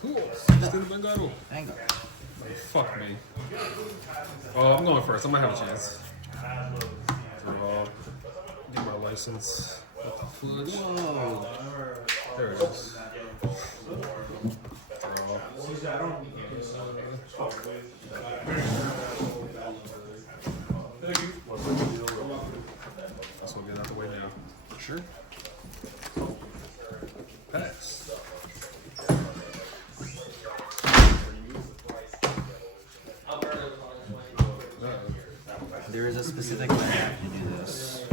Cool. Still the Vanguard. Vanguard. Fuck me. Oh, I'm going first. I might have a chance. Draw. Get my license. What the fudge? Whoa. There it is. That's what get out the way now. Sure. Pass. There is a specific way I have to do this.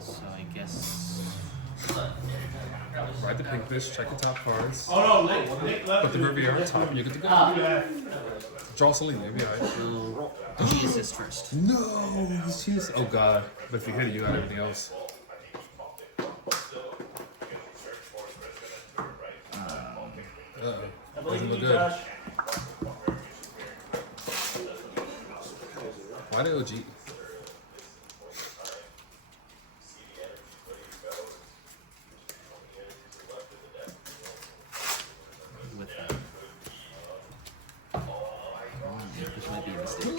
So I guess. Ride the pink fish, check the top cards. Oh no, Nick left. Put the Rivière on top and you get the go. Draw Celine, maybe alright. She assist first. No, she's. Oh god. But if you hit it, you got everything else. Doesn't look good. Why the OG? With that. This might be a mistake.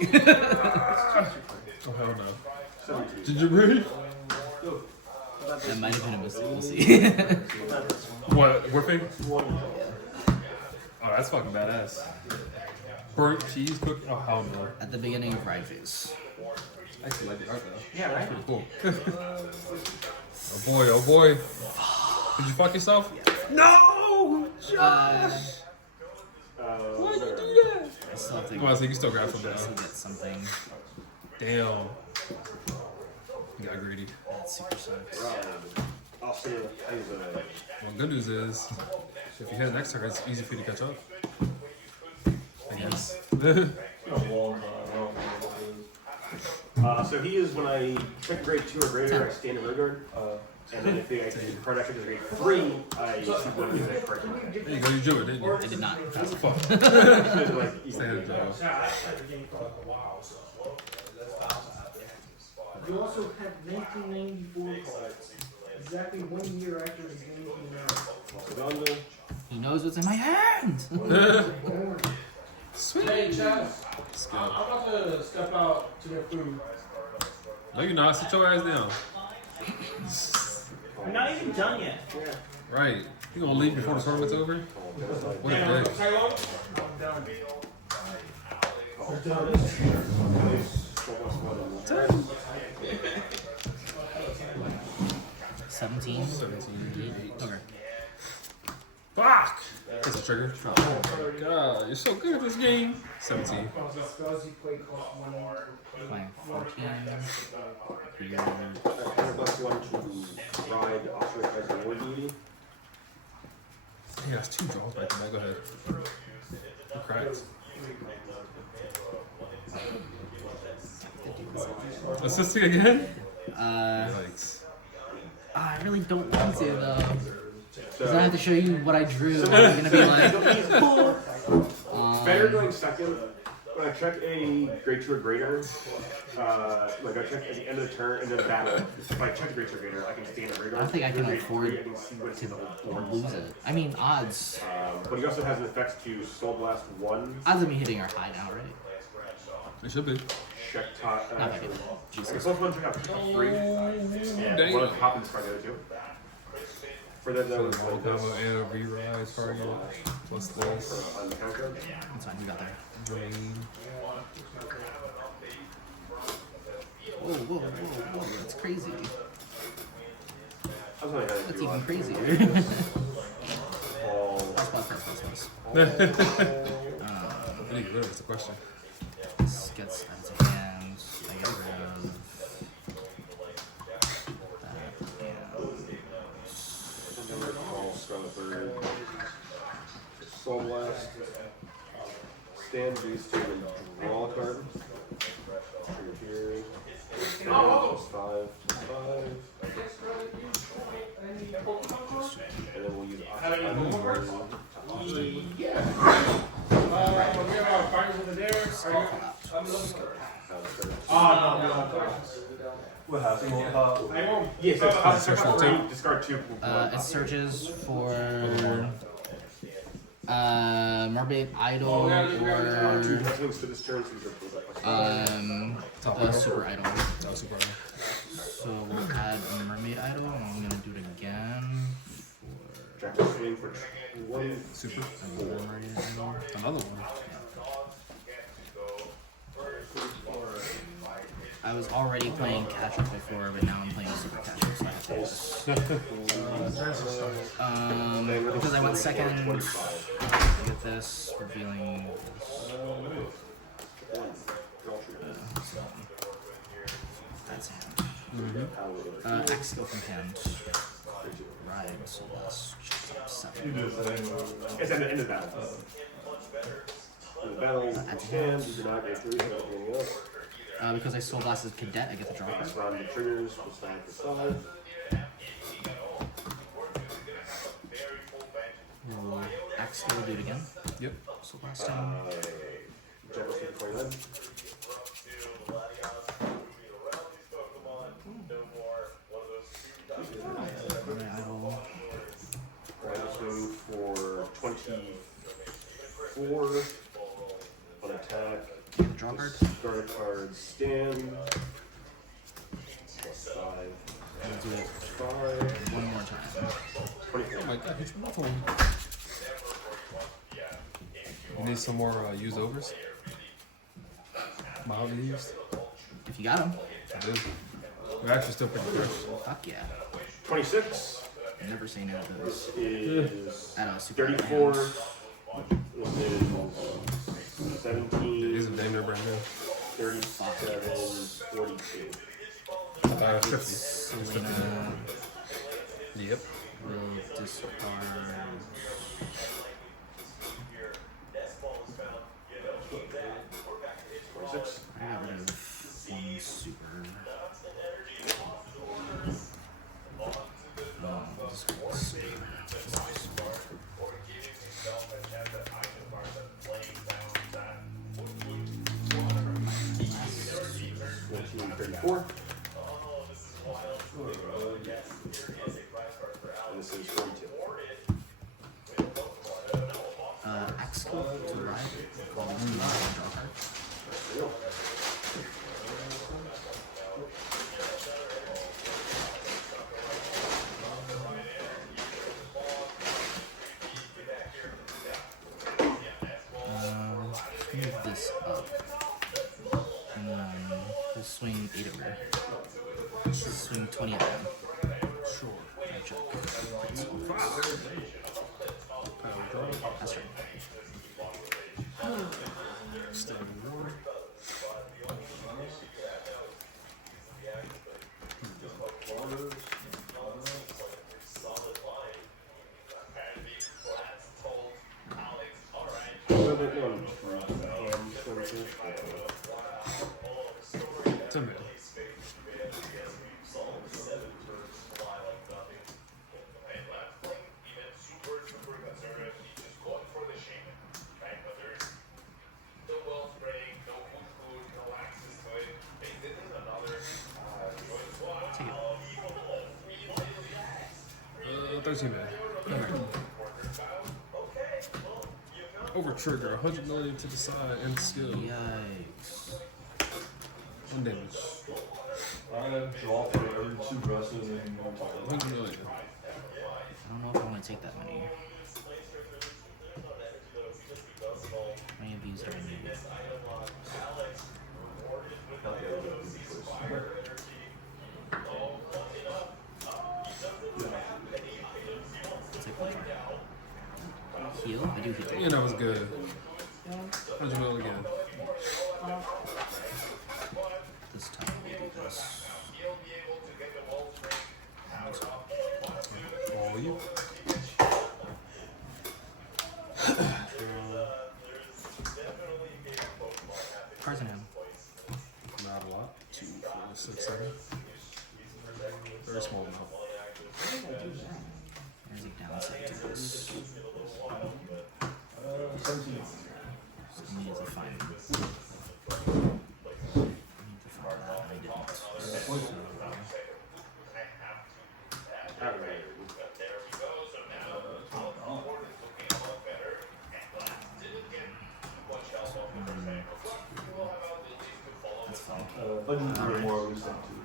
Oh hell no. Did you read? That might have been a mistake. We'll see. What? Whipping? Oh, that's fucking badass. Burnt cheese cookie? Oh hell no. At the beginning of ride phase. I actually like the art though. Yeah, right. Pretty cool. Oh boy, oh boy. Did you fuck yourself? No! Josh! Why did you do that? I still think Come on, so you can still grab something. I still get something. Damn. You got greedy. That super sucks. I'll see you. Well, good news is, if you hit the next turn, it's easy for you to catch up. I guess. So he is when I check grade 2 or greater, I stand in Vanguard. And then if the card actually grade 3, I super use that card. There you go, you drew it, didn't you? I did not. That's fuck. Standard draw. You also have 1994 cards. Exactly 1 year after the game came out. He knows what's in my hand. Sweet. Hey, Chad. Let's go. I'm about to step out to get food. No, you're not. Sit your ass down. I'm not even done yet. Right. You gonna leave before the tournament's over? What a dick. I'm done. 17. 17. Okay. Fuck! That's a trigger. Oh my god, you're so good at this game. 17. Playing 14. Here. $100 one to ride Australia as a war duty. Yeah, that's 2 draws right there. Go ahead. You're cracked. Assisting again? Yikes. I really don't want to though. Because I have to show you what I drew. I'm gonna be like, Better going second. When I check a grade 2 or greater, like I check at the end of the turn, end of the battle, if I check a grade 2 or greater, I can stand in rigor. I don't think I can Grade afford 3, I can see what's in the board. lose it. I mean, odds. But he also has an effect to Soul Blast 1. Odds of me hitting are high now, right? It should be. Check top. Not bad. Okay, Jesus. so one check out top 3. And one of the Hopkins for the other 2. For that, that was All like combo this. and a re-rise target. Plus this. On the counter. That's fine, you got there. Drain. Whoa, whoa, whoa, whoa, that's crazy. I was only having That's to even crazier. Pass. Any good? That's a question. This gets into hands. I get rid of Soul Blast. Stand these 2 and draw a card. Trigger here. Stand 5. And then we'll use Yeah. We have finals over there. Oh, no. What happened? Yeah, so it's top 3, discard 2. It searches for Mermaid Idol or Things to this turn, so these are Super Idol. Super Idol. So we'll add a Mermaid Idol, and I'm gonna do it again Jack for 1. Super. for Mermaid Idol. Another one. I was already playing catch up before, but now I'm playing super catch up. So I have to because I went second, I get this, revealing so that's hand. X skill from hand. Right, so that's just up 7. It's at the end of the battle. In the battle, hand, you do not get 3, so anything else. Because I Soul Blast as Cadet, I get the draw card. Round the triggers, we'll stand for 5. X skill, do it again. Yep. Soul Blast down. Jack for 29. Mermaid Idol. Right, swing for 24 on attack. Get the draw card. Guard card, stand. +5. And do it 5. one more time. 24. Oh my god, hit my phone. You need some more used overs? Mildly used? If you got them. I do. We're actually still pretty fresh. Fuck yeah. 26. Never say no to those. Is I don't super 34. hands. This is 17. These are damn near brand new. 37. 42. I thought it was 50. Selena Yep. will discard. 26. I got rid of one super. Discard super. 34. And this is 42. X skill to ride. Draw card. Move this up. And then we'll swing 8 over. Swing 20 at them. Sure. Check. That's right. Standing war. It's a minute. Take it. 13 man. Over trigger, 100 million to the side and skill. Yikes. 1 damage. I draw for every 2 wrestlers and 100 million. I don't know if I want to take that many. How many of these do I need? Take one draw. Heal? I do heal. Yeah, that was good. 100 million again. This time we'll do this. All you. Cards in hand. Not a lot. 2, 4, 6, 7. Very small amount. There's a downside to this. 17. So I need to find. I need to find that, and I didn't. So That's fine. Legends are more loose than two.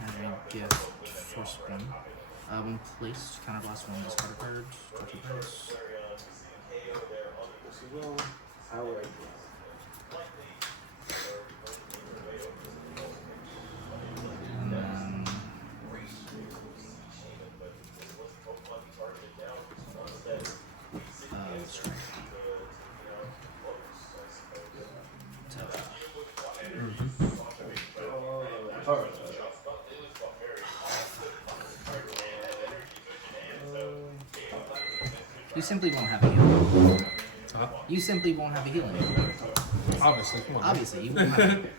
And gift force spin. When placed, counterblast one discard a card. Draw 2 cards. Well, how would I do And then strike. Alright. You simply won't have a healing. Huh? You simply won't have a healing. Obviously, come on. man. Obviously, you won't have it.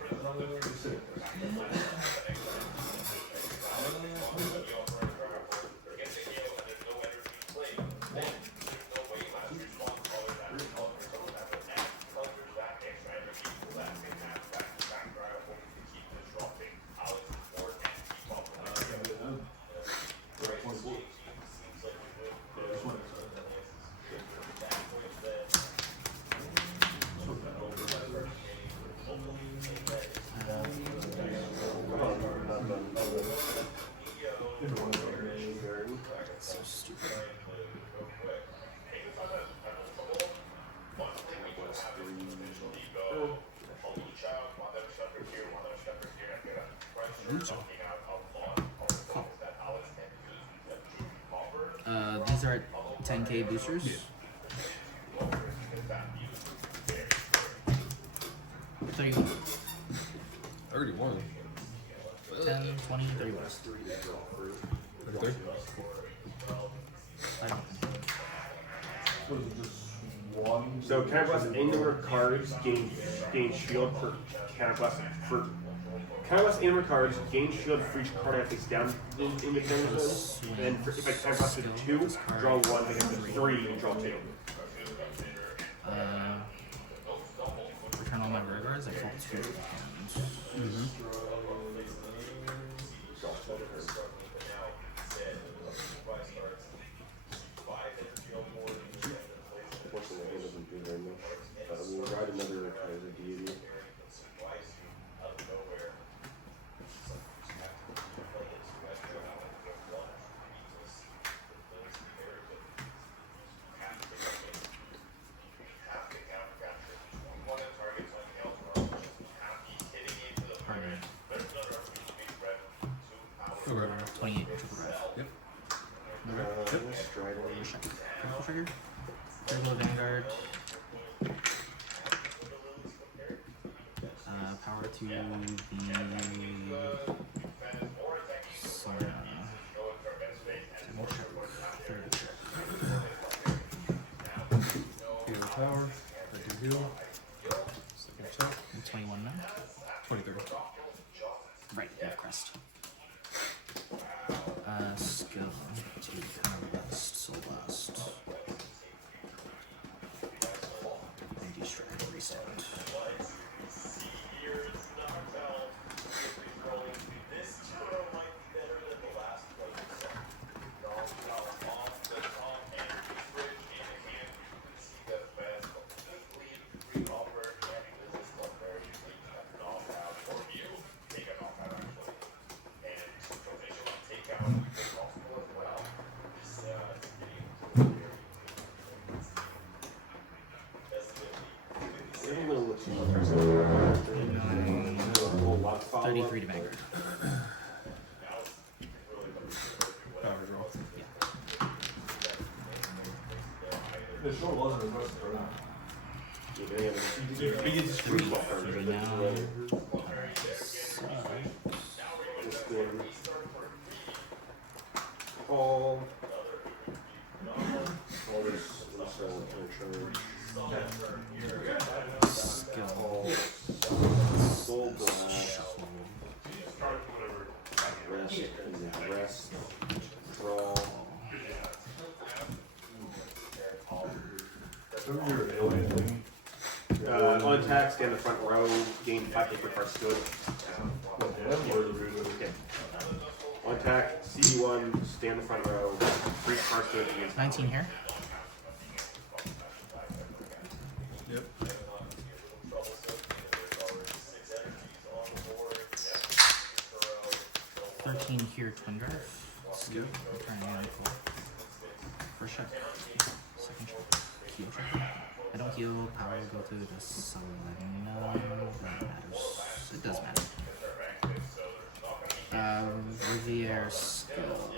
So stupid. These are 10k boosters. Yeah. 31. 31. 10, 20, 31. 33. I don't What is it, just one? So counterblast any number of cards gain shield for counterblast for counterblast any number of cards gain shield for each card I face down in the counter zone. And then if I counterblast it to 2, draw 1. If I get to 3, and draw 2. return all my rare cards. I fall 2 hands. Unfortunately, it doesn't do very much. We'll ride another Kaiser deity. Okay. 28 triple red. Yep. Strider. Critical trigger. Turbo Vanguard. Power to the Sona. Double check. Third check. Heal power. I do heal. Second check. And 21 now. 23. Right, yeah, crest. Skill to counterblast, soul blast. And destruct, restand. I'm gonna look see 33 to Vanguard. Power draw. It sure wasn't a rest card. biggest Three free card. now. Call. Skill. Soul blast. Rest. Draw. Remember your alien thing? On attack, stand in the front row, gain 5 paper cards good. What, damn, or the reader? Yeah. attack, CD1, stay in the front row, free card stage against 19 here. Yep. Here, Twin Drive. Yep. Return hand full. First check. Second check. Heal check. I don't heal. Power go through the select. No, that matters. It does matter. Rivière skill.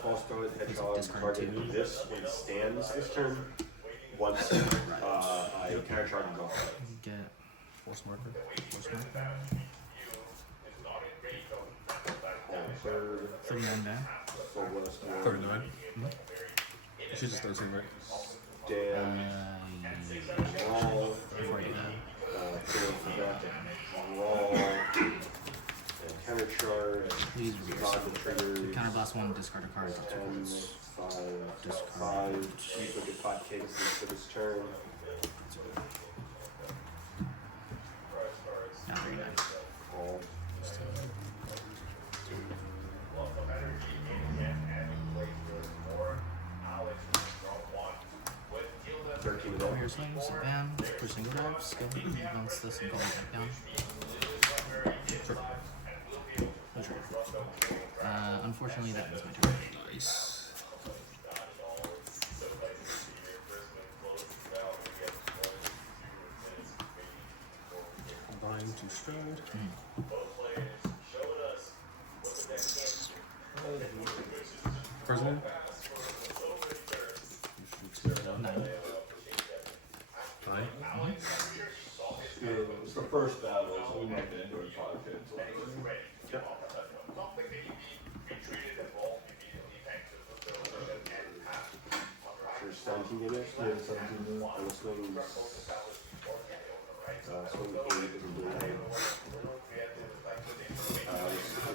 Call Scarlet Hedgehog Discard target two. this when it stands this turn. Once I counter charge and go. Get Force marker. force marker. Third, 39 back. full blast, 39. She's just 13, right? damn, wall, Before I do that, field for that, wall, counter charge, please dodge reverse. and triggers, Counterblast 1, discard a card. 10, 5, you look at 5 cases for this turn. Now 39. All. 13 of Warrior them. swings, bam, push single drive, skill, bounce this and pull it back down. No trigger. Unfortunately, that ends my turn. Nice. Combine to stride. President? 9. 9. It's the first battle, so we might be doing 5 kids. There's 17 damage. Yeah, 17. And the swing, swing 8 is a blue.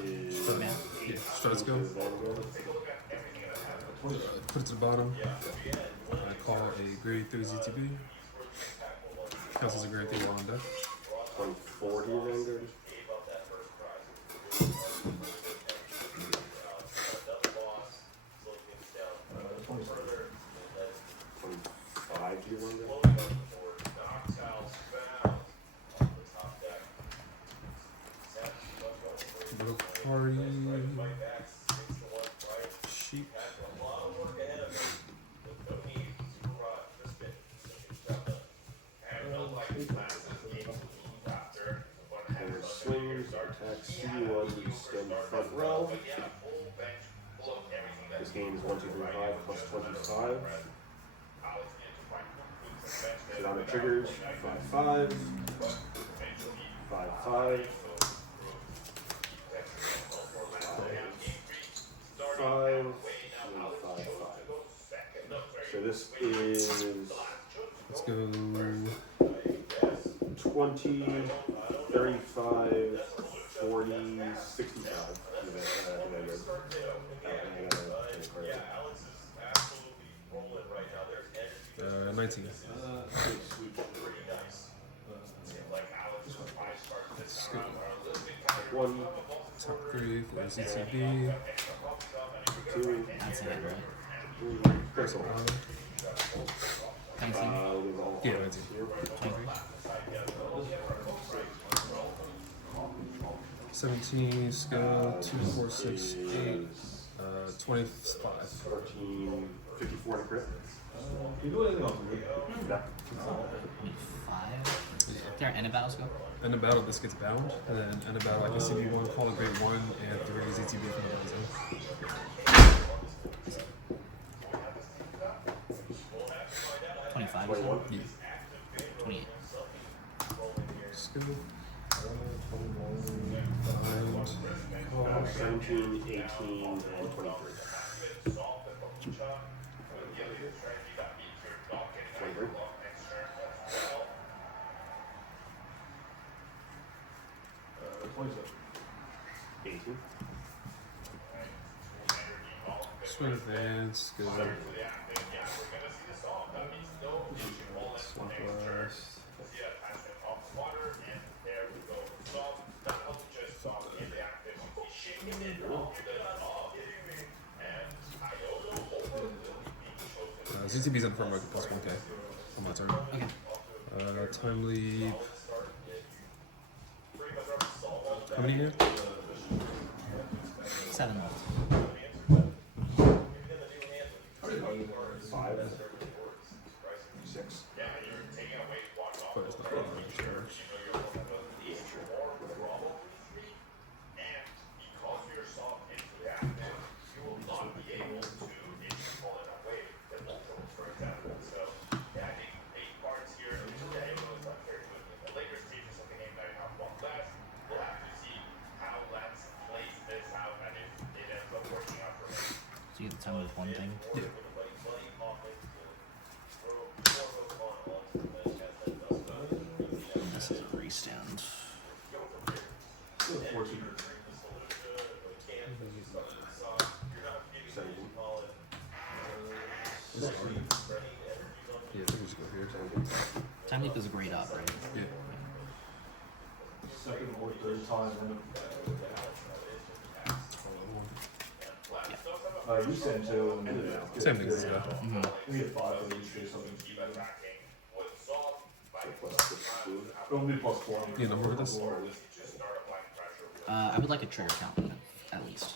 This is Man. Yeah, stride skill. Vanguard. Put it to the bottom. I call a grade 3 ZTB. Counts as a grade 3 while on deck. 24 to your Vanguard. Little party. Sheep. And swings, attacks, CD1, you stand front row. This game is 1, 2, 3, 5 plus 25. Sit on the triggers, 5, 5. 5, 5. 5, 5, 5. So this is Let's go. 20, 35, 40, 65. 19. Let's go. 1, Top 3 for ZTB. 2, That's it, right? 3, First critical. one. 19, Yeah, 19. 23. 17, skill, 2, 4, 6, 8, 25. 14, 54 to crit. You do anything else? No. 25. Yeah. There end of battle skill? End of battle, this gets bound, and then end of battle, I can CB1, call a grade 1, and 3 ZTB from the bottom zone. 25. 21. Yeah. 28. Skill. Bind. Call. 17, 18, and 23. 23. $27. 18. Swing advance. Skill. Swing blast. CTB's in front of plus 1k on my turn. Okay. Time leap. How many here? 7 left. 5, 6. But it's not really charge. So you get to tell me with one thing. Yeah. This is a restand. 14. 17. Yeah, I think we should go here. Time leap is a great up, right? Yeah. Second or third time. You send to Same thing as this guy. We get 5 at least or something. It'll be plus 20. Yeah, number of this? I would like a trigger count, at least.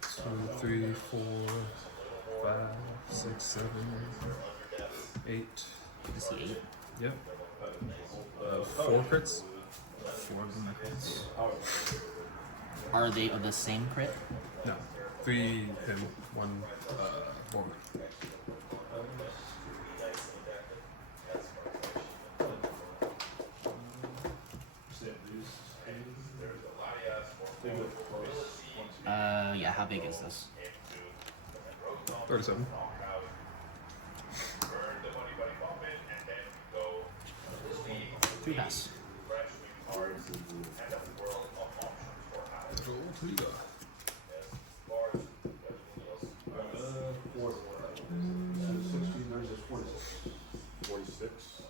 2, 3, 4, 5, 6, 7, 8. I see 8. Yep. 4 crits. 4 of them are crits. Are they of the same crit? No. 3 him, 1 Morgan. Yeah, how big is this? 37. 2 pass. Who you got? 46.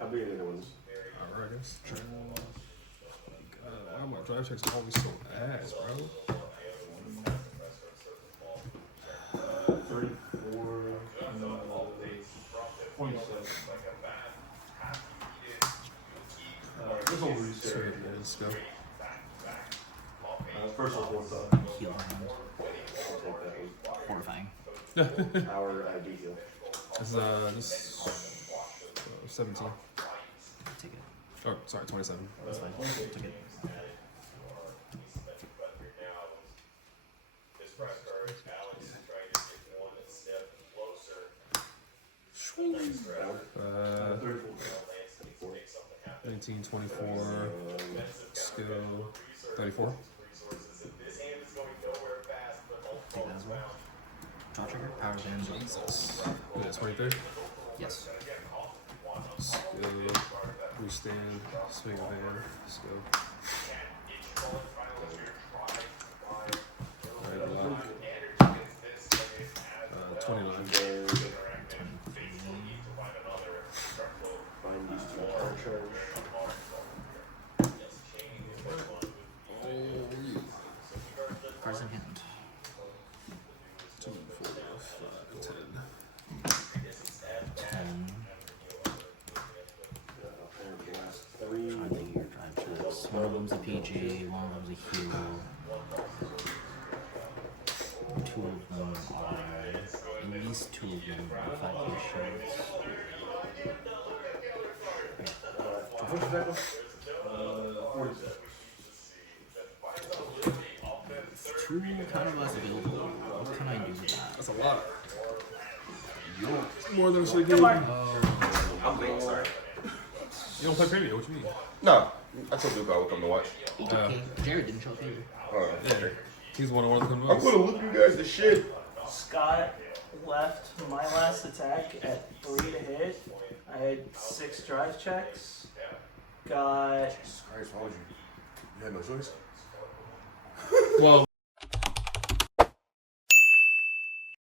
How big are the other ones? Alright, I guess. Why are my drive checks always so ass, bro? 34. 27. This will reset. Sweet, yeah, let's go. First of all, Heal hand. I'll take that Horrifying. one. Our ID heal. This 17. Take it. Oh, sorry, 27. That's fine. Took it. Uh, 19, 24, skill 34. Take that as well. Draw trigger. Power band. Jesus. Yeah, 23. Yes. Skill, restand, swing a van, skill. Alright, block. 29. Find these 2 power charge. Cards in hand. 2, 4, 5, 10. 10. Blast 3. Trying to get your drive checks. One of them's a PG, one of them's a heal. 2 of them are. At least 2 of them are 5 hit shields. What's that one? 46. 2 kind of less available. What can I do with that? That's a lot. More than I should give. Oh. I'm late, sorry. You don't play Premier, what you mean? No, I told Luke I would come to watch. Okay. Jared didn't show up either. Yeah. He's one of the come to I'm us. gonna look you guys the shit. Scott left my last attack at 3 to hit. I had 6 drive checks. Got Jesus Christ, why would you? You had no choice. Well,